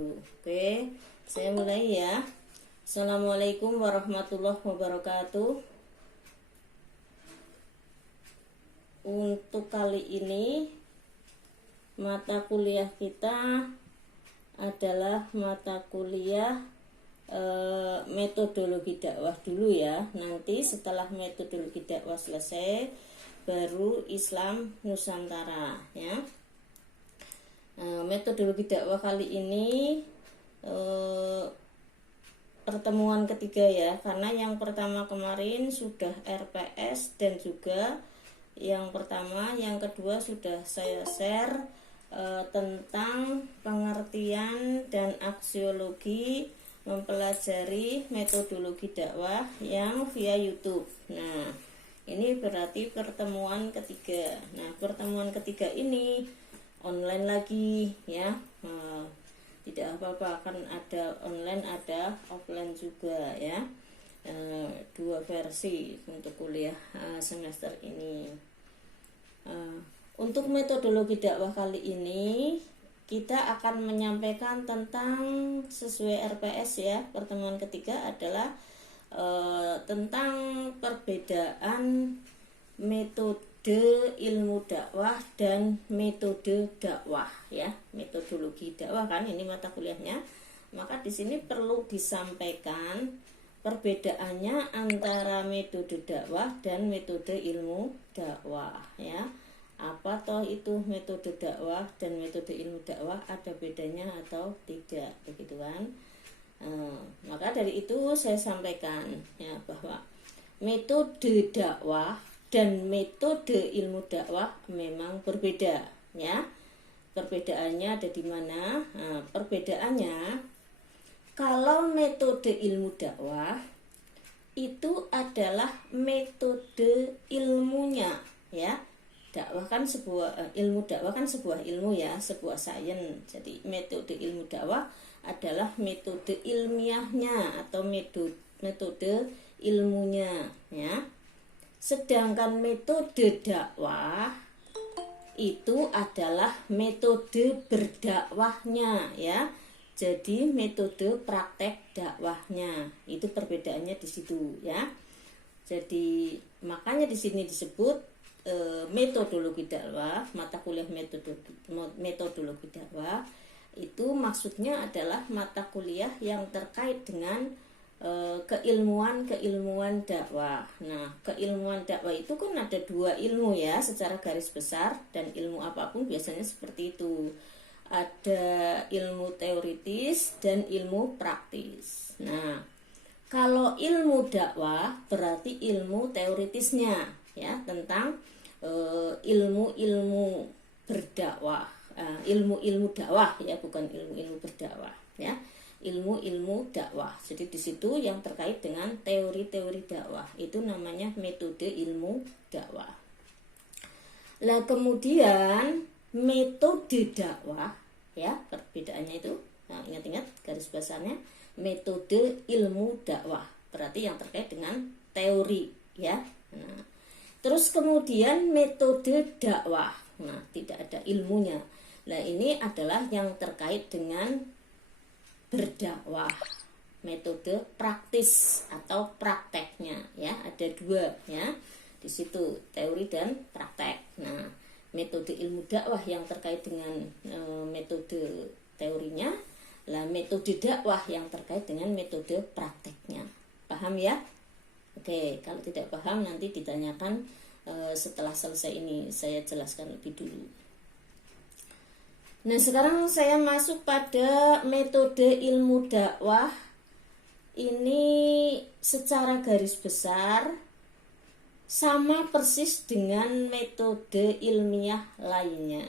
Oke, saya mulai ya. Assalamualaikum warahmatullahi wabarakatuh. Untuk kali ini mata kuliah kita adalah mata kuliah metodologi dakwah dulu ya. Nanti setelah metodologi dakwah selesai baru Islam Nusantara ya. Metodologi dakwah kali ini pertemuan ketiga ya, karena yang pertama kemarin sudah RPS dan juga yang pertama, yang kedua sudah saya share tentang pengertian dan aksiologi mempelajari metodologi dakwah yang via YouTube. Nah, ini berarti pertemuan ketiga. Nah, pertemuan ketiga ini online lagi ya, tidak apa-apa, akan ada online ada offline juga ya, dua versi untuk kuliah semester ini. Untuk metodologi dakwah kali ini kita akan menyampaikan tentang sesuai RPS ya. Pertemuan ketiga adalah tentang perbedaan metode ilmu dakwah dan metode dakwah ya, metodologi dakwah kan ini mata kuliahnya. Maka di sini perlu disampaikan perbedaannya antara metode dakwah dan metode ilmu dakwah ya. Apa toh itu metode dakwah dan metode ilmu dakwah, ada bedanya atau tidak, begitu kan? Maka dari itu saya sampaikan ya bahwa metode dakwah dan metode ilmu dakwah memang berbeda ya. Perbedaannya ada di mana? Nah, perbedaannya kalau metode ilmu dakwah itu adalah metode ilmunya ya. Dakwah kan sebuah ilmu dakwah kan sebuah ilmu ya, sebuah sains. Jadi metode ilmu dakwah adalah metode ilmiahnya atau metode ilmunya ya. Sedangkan metode dakwah itu adalah metode berdakwahnya ya. Jadi metode praktek dakwahnya. Itu perbedaannya di situ ya. Jadi makanya di sini disebut metodologi dakwah, mata kuliah metodologi dakwah itu maksudnya adalah mata kuliah yang terkait dengan keilmuan dakwah. Nah, keilmuan dakwah itu kan ada dua ilmu ya secara garis besar, dan ilmu apapun biasanya seperti itu. Ada ilmu teoritis dan ilmu praktis. Nah, kalau ilmu dakwah berarti ilmu teoritisnya ya, tentang ilmu-ilmu berdakwah, ilmu-ilmu dakwah ya, bukan ilmu-ilmu berdakwah ya. Ilmu-ilmu dakwah. Jadi di situ yang terkait dengan teori-teori dakwah itu namanya metode ilmu dakwah. Lah kemudian metode dakwah ya, perbedaannya itu. Nah, ingat-ingat garis besarnya, metode ilmu dakwah berarti yang terkait dengan teori ya. Nah, terus kemudian metode dakwah. Nah, tidak ada ilmunya. Nah, ini adalah yang terkait dengan berdakwah, metode praktis atau prakteknya ya, ada dua ya di situ, teori dan praktek. Nah, metode ilmu dakwah yang terkait dengan metode teorinya, lah metode dakwah yang terkait dengan metode prakteknya. Paham ya? Oke, kalau tidak paham nanti ditanyakan setelah selesai ini, saya jelaskan lebih dulu. Nah, sekarang saya masuk pada metode ilmu dakwah. Ini secara garis besar sama persis dengan metode ilmiah lainnya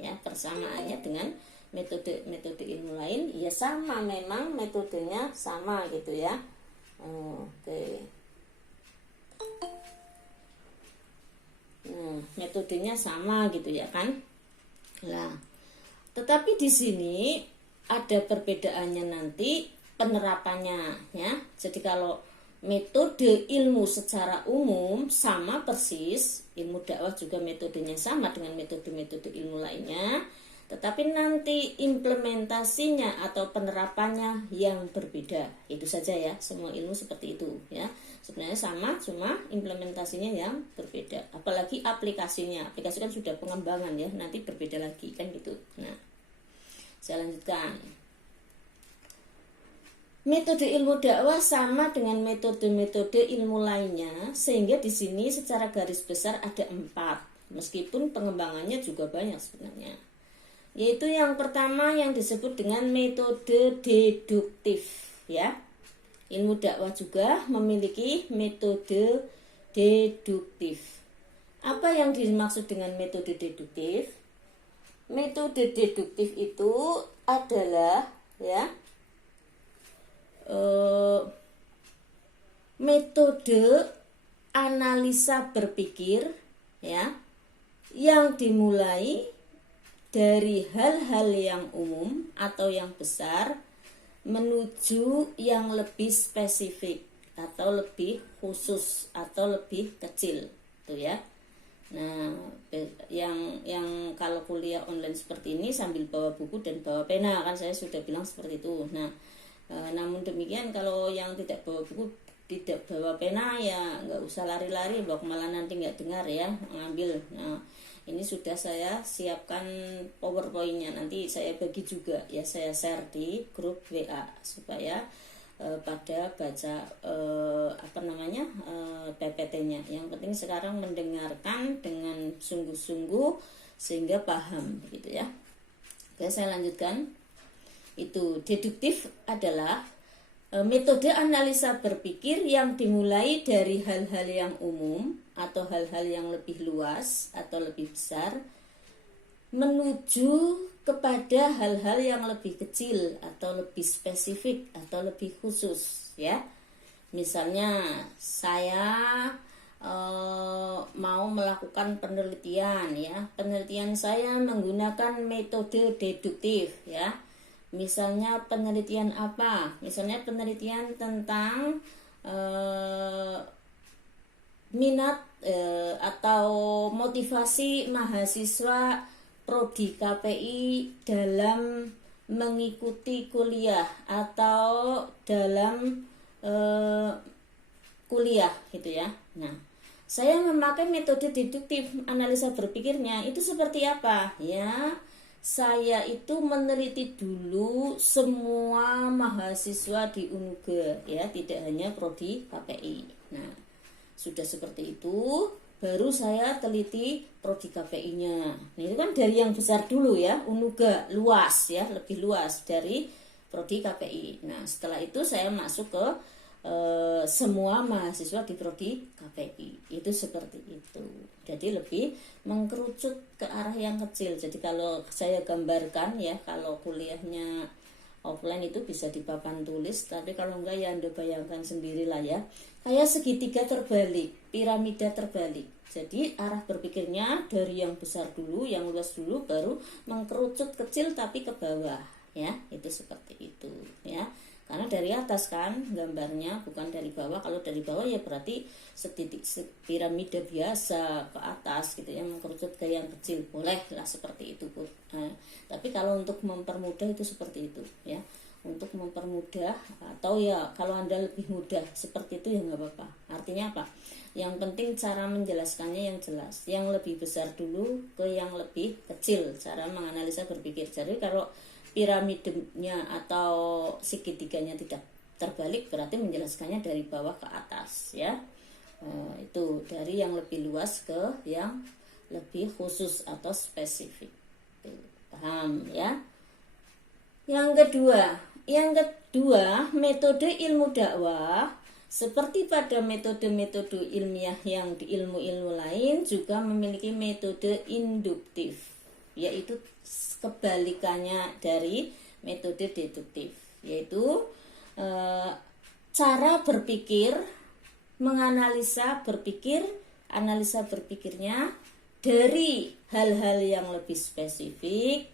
ya. Persamaannya dengan metode ilmu lain ya sama, memang metodenya sama gitu ya. Oke. Nah, metodenya sama gitu ya kan. Nah, tetapi di sini ada perbedaannya nanti penerapannya ya. Jadi kalau metode ilmu secara umum sama persis, ilmu dakwah juga metodenya sama dengan metode-metode ilmu lainnya. tetapi nanti implementasinya atau penerapannya yang berbeda. Itu saja ya, semua ilmu seperti itu ya. Sebenarnya sama, cuma implementasinya yang berbeda. Apalagi aplikasinya, aplikasi kan sudah pengembangan ya, nanti berbeda lagi kan gitu. Nah, saya lanjutkan. Metode ilmu dakwah sama dengan metode-metode ilmu lainnya, sehingga di sini secara garis besar ada 4, meskipun pengembangannya juga banyak sebenarnya. Yaitu yang pertama yang disebut dengan metode deduktif ya. Ilmu dakwah juga memiliki metode deduktif. Apa yang dimaksud dengan metode deduktif? Metode deduktif itu adalah ya metode analisa berpikir ya yang dimulai dari hal-hal yang umum atau yang besar menuju yang lebih spesifik atau lebih khusus atau lebih kecil tuh ya. Nah, yang kalau kuliah online seperti ini sambil bawa buku dan bawa pena, kan saya sudah bilang seperti itu. Nah, namun demikian kalau yang tidak bawa buku, tidak bawa pena, ya nggak usah lari-lari, malah nanti nggak dengar ya ngambil. Nah, ini sudah saya siapkan PowerPoint-nya, nanti saya bagi juga ya, saya share di grup WA supaya pada baca PPT-nya. Yang penting sekarang mendengarkan dengan sungguh-sungguh sehingga paham gitu ya. Oke, saya lanjutkan. Itu deduktif adalah metode analisa berpikir yang dimulai dari hal-hal yang umum atau hal-hal yang lebih luas atau lebih besar menuju kepada hal-hal yang lebih kecil atau lebih spesifik atau lebih khusus ya. Misalnya saya mau melakukan penelitian ya. Penelitian saya menggunakan metode deduktif ya. Misalnya penelitian apa? Misalnya penelitian tentang minat atau motivasi mahasiswa prodi KPI dalam mengikuti kuliah atau dalam kuliah gitu ya. Nah, saya memakai metode deduktif, analisa berpikirnya itu seperti apa? Ya, saya itu meneliti dulu semua mahasiswa di UNUGA ya, tidak hanya prodi KPI. Nah, sudah seperti itu baru saya teliti prodi KPI-nya. Nah, itu kan dari yang besar dulu ya, UNUGA luas ya, lebih luas dari prodi KPI. Nah, setelah itu saya masuk ke semua mahasiswa di prodi KPI. Itu seperti itu. Jadi lebih mengkerucut ke arah yang kecil. Jadi kalau saya gambarkan ya, kalau kuliahnya offline itu bisa di papan tulis, tapi kalau enggak ya Anda bayangkan sendirilah ya. Kayak segitiga terbalik, piramida terbalik. Jadi arah berpikirnya dari yang besar dulu, yang luas dulu, baru mengkerucut kecil tapi ke bawah ya. Itu seperti itu ya. Karena dari atas kan gambarnya, bukan dari bawah. Kalau dari bawah ya berarti piramida biasa ke atas gitu ya, mengkerucut ke yang kecil, bolehlah seperti itu Bu. Nah, tapi kalau untuk mempermudah itu seperti itu ya, untuk mempermudah, atau ya kalau Anda lebih mudah seperti itu ya nggak apa-apa. Artinya apa? Yang penting cara menjelaskannya yang jelas, yang lebih besar dulu ke yang lebih kecil, cara menganalisa berpikir. Jadi kalau piramidenya atau segitiganya tidak terbalik, berarti menjelaskannya dari bawah ke atas ya. Itu dari yang lebih luas ke yang lebih khusus atau spesifik. Paham ya? Yang kedua, metode ilmu dakwah seperti pada metode-metode ilmiah yang di ilmu-ilmu lain juga memiliki metode induktif, yaitu kebalikannya dari metode deduktif, yaitu cara berpikir, menganalisa berpikir, analisa berpikirnya dari hal-hal yang lebih spesifik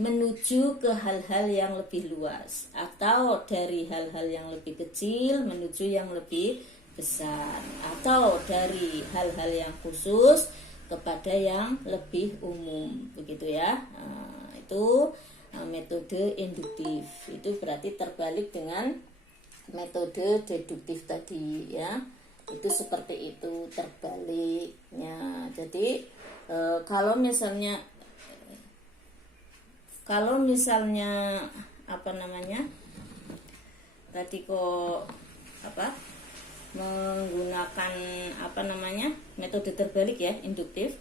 menuju ke hal-hal yang lebih luas, atau dari hal-hal yang lebih kecil menuju yang lebih besar, atau dari hal-hal yang khusus kepada yang lebih umum, begitu ya. Itu metode induktif. Itu berarti terbalik dengan metode deduktif tadi ya. Itu seperti itu terbaliknya. Jadi kalau misalnya apa namanya tadi kok menggunakan metode terbalik ya, induktif,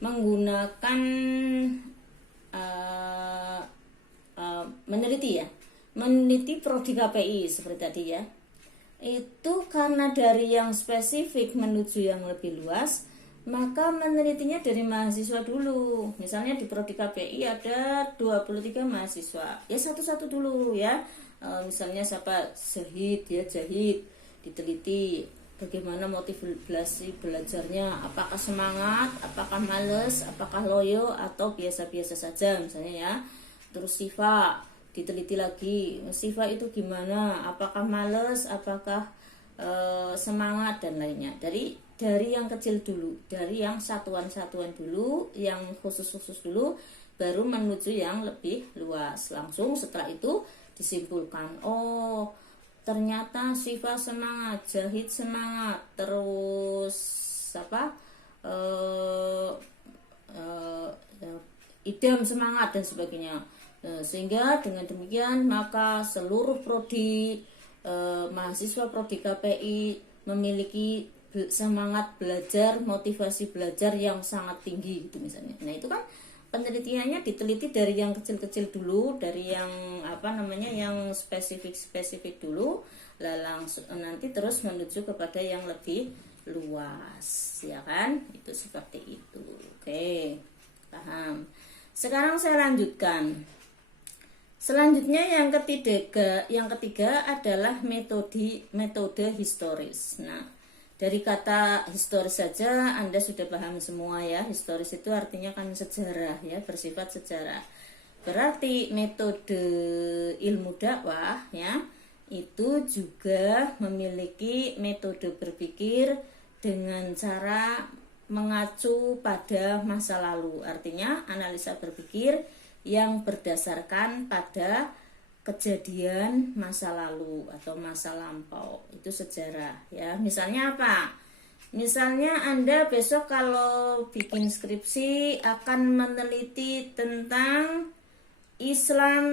menggunakan meneliti prodi KPI seperti tadi ya, itu karena dari yang spesifik menuju yang lebih luas, maka menelitinya dari mahasiswa dulu. Misalnya di prodi KPI ada 23 mahasiswa, ya satu-satu dulu ya. Misalnya siapa Zahid ya, Zahid diteliti bagaimana motivasi belajarnya, apakah semangat, apakah males, apakah loyo, atau biasa-biasa saja misalnya ya. Terus Siva diteliti lagi, Siva itu gimana, apakah males, apakah semangat dan lainnya. Dari yang kecil dulu, dari yang satuan-satuan dulu, yang khusus-khusus dulu, baru menuju yang lebih luas. Langsung setelah itu disimpulkan, oh ternyata Siva semangat, Zahid semangat, terus Idam semangat dan sebagainya. Sehingga dengan demikian maka seluruh prodi mahasiswa prodi KPI memiliki semangat belajar, motivasi belajar yang sangat tinggi gitu misalnya. Nah itu kan penelitiannya diteliti dari yang kecil-kecil dulu, dari yang yang spesifik dulu, langsung nanti terus menuju kepada yang lebih luas, ya kan? Itu seperti itu. Oke, paham. Sekarang saya lanjutkan. Selanjutnya yang ketiga adalah metode historis. Nah, dari kata historis saja Anda sudah paham semua ya. Historis itu artinya kan sejarah ya, bersifat sejarah. Berarti metode ilmu dakwah ya, itu juga memiliki metode berpikir dengan cara mengacu pada masa lalu. Artinya analisa berpikir yang berdasarkan pada kejadian masa lalu atau masa lampau, itu sejarah ya. Misalnya apa? Misalnya Anda besok kalau bikin skripsi akan meneliti tentang Islam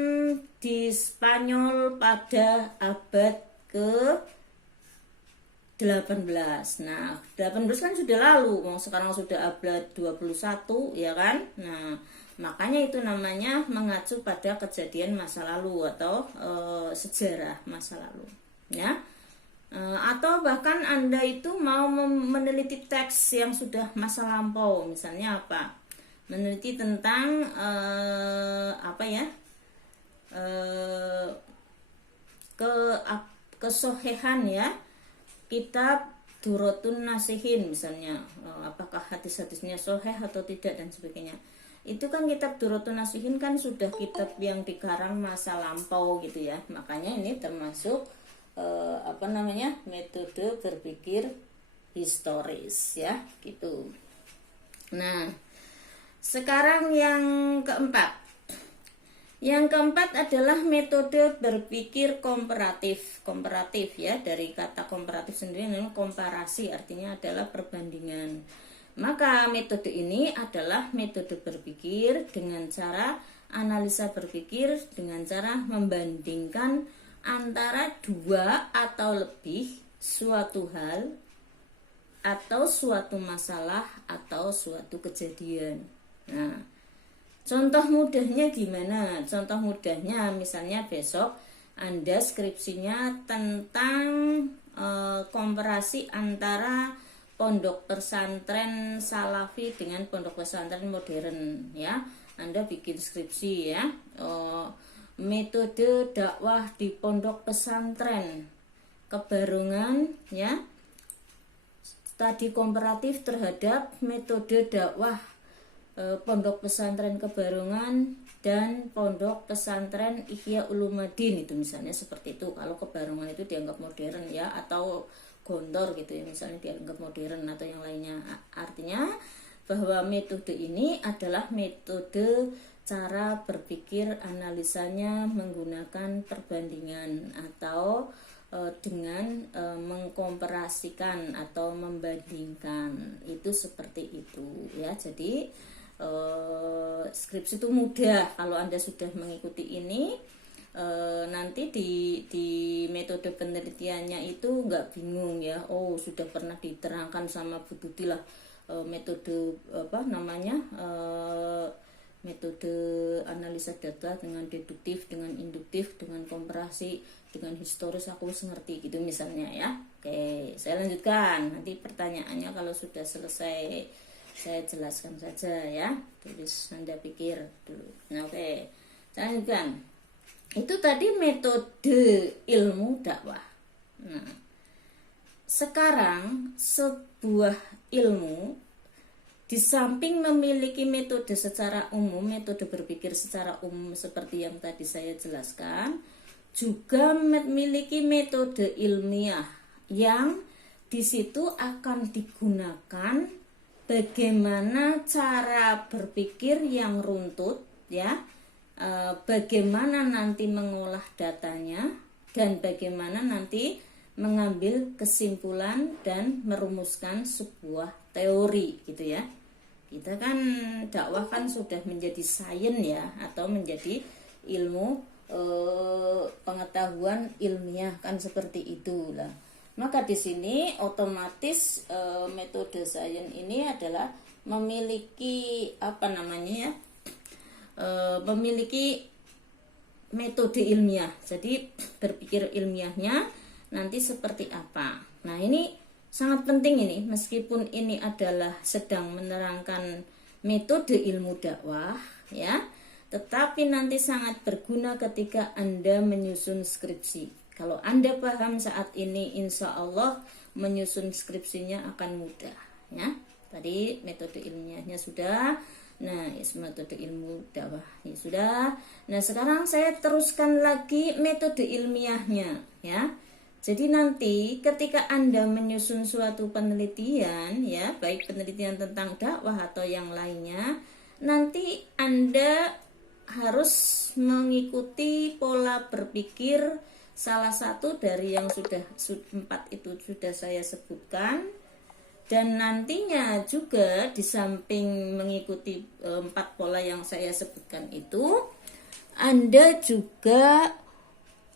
di Spanyol pada abad ke-18. Nah, 18 kan sudah lalu, sekarang sudah abad 21 ya kan? Nah, makanya itu namanya mengacu pada kejadian masa lalu atau sejarah masa lalu ya. Atau bahkan Anda itu mau meneliti teks yang sudah masa lampau, misalnya apa? Meneliti tentang kesohehan ya kitab Durratun Nasihin misalnya, apakah hadis-hadisnya soheh atau tidak dan sebagainya. Itu kan kitab Durratun Nasihin kan sudah kitab yang dikarang masa lampau gitu ya. Makanya ini termasuk metode berpikir historis ya gitu. Nah, sekarang yang keempat. Yang keempat adalah metode berpikir komparatif. Komparatif ya, dari kata komparatif sendiri namanya komparasi, artinya adalah perbandingan. Maka metode ini adalah metode berpikir dengan cara analisa berpikir dengan cara membandingkan antara dua atau lebih suatu hal atau suatu masalah atau suatu kejadian. Nah, contoh mudahnya gimana? Contoh mudahnya misalnya besok Anda skripsinya tentang komparasi antara pondok pesantren salafi dengan pondok pesantren modern ya. Anda bikin skripsi ya, metode dakwah di pondok pesantren Kebarungan ya, studi komparatif terhadap metode dakwah pondok pesantren Kebarungan dan pondok pesantren Ihya Ulumuddin, itu misalnya seperti itu. Kalau Kebarungan itu dianggap modern ya, atau Gontor gitu ya misalnya dianggap modern atau yang lainnya. Artinya bahwa metode ini adalah metode cara berpikir analisanya menggunakan perbandingan atau dengan mengkomparasikan atau membandingkan, itu seperti itu ya. Jadi skripsi itu mudah kalau Anda sudah mengikuti ini. Nanti di metode penelitiannya itu nggak bingung ya, oh sudah pernah diterangkan sama Bu Tuti lah metode metode analisa data dengan deduktif, dengan induktif, dengan komparasi, dengan historis aku ngerti gitu misalnya ya. Oke, saya lanjutkan. Nanti pertanyaannya kalau sudah selesai saya jelaskan saja ya, tulis Anda pikir dulu. Nah, oke, saya lanjutkan. Itu tadi metode ilmu dakwah. Nah, sekarang sebuah ilmu di samping memiliki metode secara umum, metode berpikir secara umum seperti yang tadi saya jelaskan, juga memiliki metode ilmiah yang di situ akan digunakan bagaimana cara berpikir yang runtut ya, bagaimana nanti mengolah datanya, dan bagaimana nanti mengambil kesimpulan dan merumuskan sebuah teori gitu ya. Kita kan dakwah kan sudah menjadi sains ya, atau menjadi ilmu pengetahuan ilmiah kan seperti itulah. Maka di sini otomatis metode sains ini adalah memiliki memiliki metode ilmiah. Jadi berpikir ilmiahnya nanti seperti apa. Nah, ini sangat penting ini, meskipun ini adalah sedang menerangkan metode ilmu dakwah ya, tetapi nanti sangat berguna ketika Anda menyusun skripsi. Kalau Anda paham saat ini, insya Allah menyusun skripsinya akan mudah ya. Tadi metode ilmiahnya sudah. Nah, metode ilmu dakwah ya sudah. Nah, sekarang saya teruskan lagi metode ilmiahnya ya. Jadi nanti ketika Anda menyusun suatu penelitian ya, baik penelitian tentang dakwah atau yang lainnya, nanti Anda harus mengikuti pola berpikir salah satu dari yang sudah 4 itu sudah saya sebutkan. Dan nantinya juga di samping mengikuti 4 pola yang saya sebutkan itu, Anda juga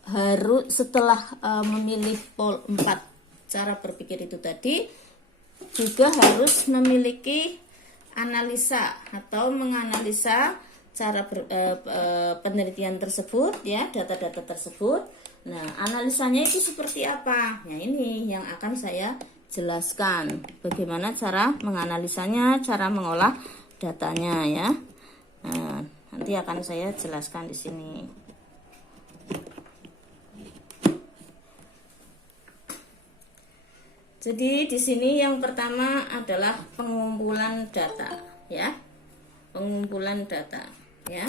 harus setelah memilih 4 cara berpikir itu tadi, juga harus memiliki analisa atau menganalisa cara penelitian tersebut ya, data-data tersebut. Nah, analisanya itu seperti apa? Nah, ini yang akan saya jelaskan bagaimana cara menganalisanya, cara mengolah datanya ya. Nah, nanti akan saya jelaskan di sini. Jadi di sini yang pertama adalah pengumpulan data ya. Pengumpulan data ya.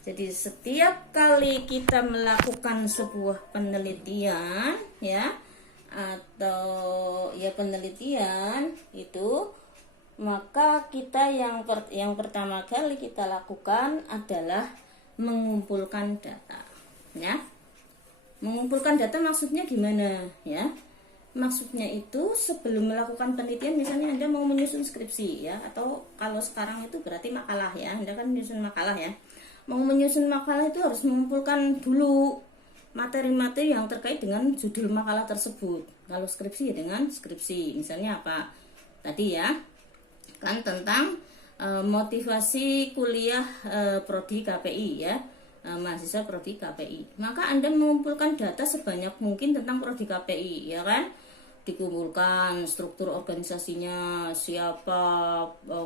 Jadi setiap kali kita melakukan sebuah penelitian ya, atau ya penelitian itu, maka kita yang pertama kali kita lakukan adalah mengumpulkan data ya. Mengumpulkan data maksudnya gimana ya? Maksudnya itu sebelum melakukan penelitian, misalnya Anda mau menyusun skripsi ya, atau kalau sekarang itu berarti makalah ya, Anda kan menyusun makalah ya. Mau menyusun makalah itu harus mengumpulkan dulu materi-materi yang terkait dengan judul makalah tersebut. Kalau skripsi ya dengan skripsi, misalnya apa tadi ya, kan tentang motivasi kuliah prodi KPI ya, mahasiswa prodi KPI. Maka Anda mengumpulkan data sebanyak mungkin tentang prodi KPI ya kan, dikumpulkan struktur organisasinya, siapa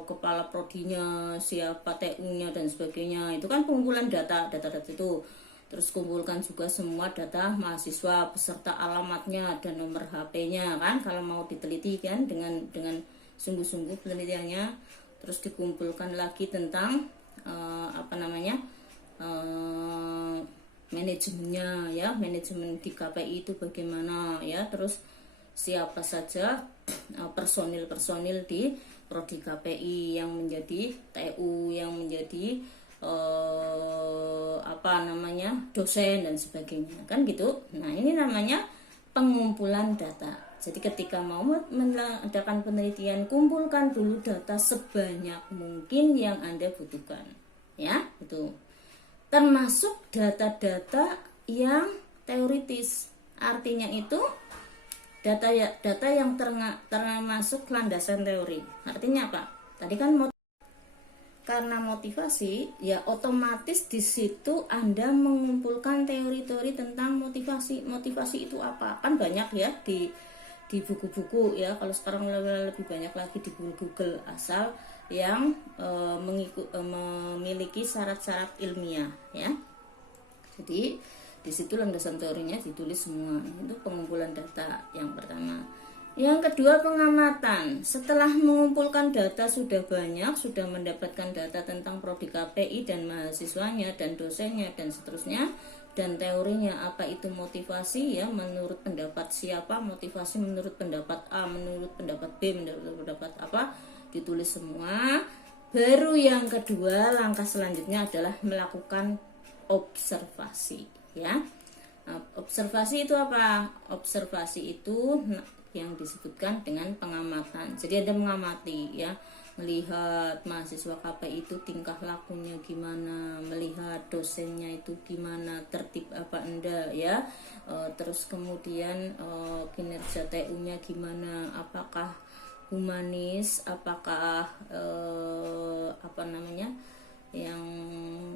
kepala prodinya, siapa TU-nya dan sebagainya. Itu kan pengumpulan data-data itu. Terus kumpulkan juga semua data mahasiswa beserta alamatnya dan nomor HP-nya kan, kalau mau diteliti kan dengan sungguh-sungguh penelitiannya. Terus dikumpulkan lagi tentang manajemennya ya, manajemen di KPI itu bagaimana ya. Terus siapa saja personil-personil di prodi KPI yang menjadi TU, yang menjadi dosen dan sebagainya, kan gitu. Nah, ini namanya pengumpulan data. Jadi ketika mau mengadakan penelitian, kumpulkan dulu data sebanyak mungkin yang Anda butuhkan, ya, itu termasuk data-data yang teoritis. Artinya itu data yang termasuk landasan teori. Artinya apa? Tadi kan karena motivasi, ya otomatis di situ Anda mengumpulkan teori-teori tentang motivasi. Motivasi itu apa? Kan banyak ya di buku-buku ya. Kalau sekarang lebih banyak lagi di Google asal yang memiliki syarat-syarat ilmiah ya. Jadi di situ landasan teorinya ditulis semua. Itu pengumpulan data yang pertama. Yang kedua, pengamatan. Setelah mengumpulkan data sudah banyak, sudah mendapatkan data tentang prodi KPI dan mahasiswanya dan dosennya dan seterusnya, dan teorinya apa itu motivasi ya, menurut pendapat siapa, motivasi menurut pendapat A, menurut pendapat B, menurut pendapat apa, ditulis semua. Baru yang kedua, langkah selanjutnya adalah melakukan observasi ya. Observasi itu apa? Observasi itu yang disebutkan dengan pengamatan. Jadi Anda mengamati ya, melihat mahasiswa KPI itu tingkah lakunya gimana, melihat dosennya itu gimana, tertib apa enggak ya, terus kemudian kinerja TU-nya gimana, apakah humanis, apakah yang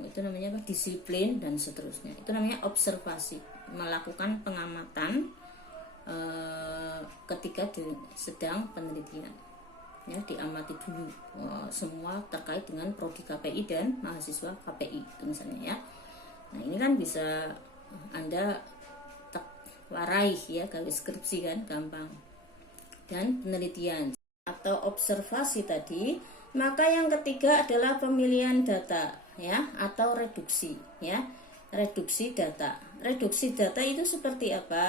itu namanya apa, disiplin dan seterusnya. Itu namanya observasi, melakukan pengamatan ketika sedang penelitian ya, diamati dulu semua terkait dengan prodi KPI dan mahasiswa KPI itu misalnya ya. Nah, ini kan bisa Anda warai ya, gawe skripsi kan gampang. Dan penelitian atau observasi tadi. Maka yang ketiga adalah pemilihan data ya, atau reduksi ya. Reduksi data. Reduksi data itu seperti apa?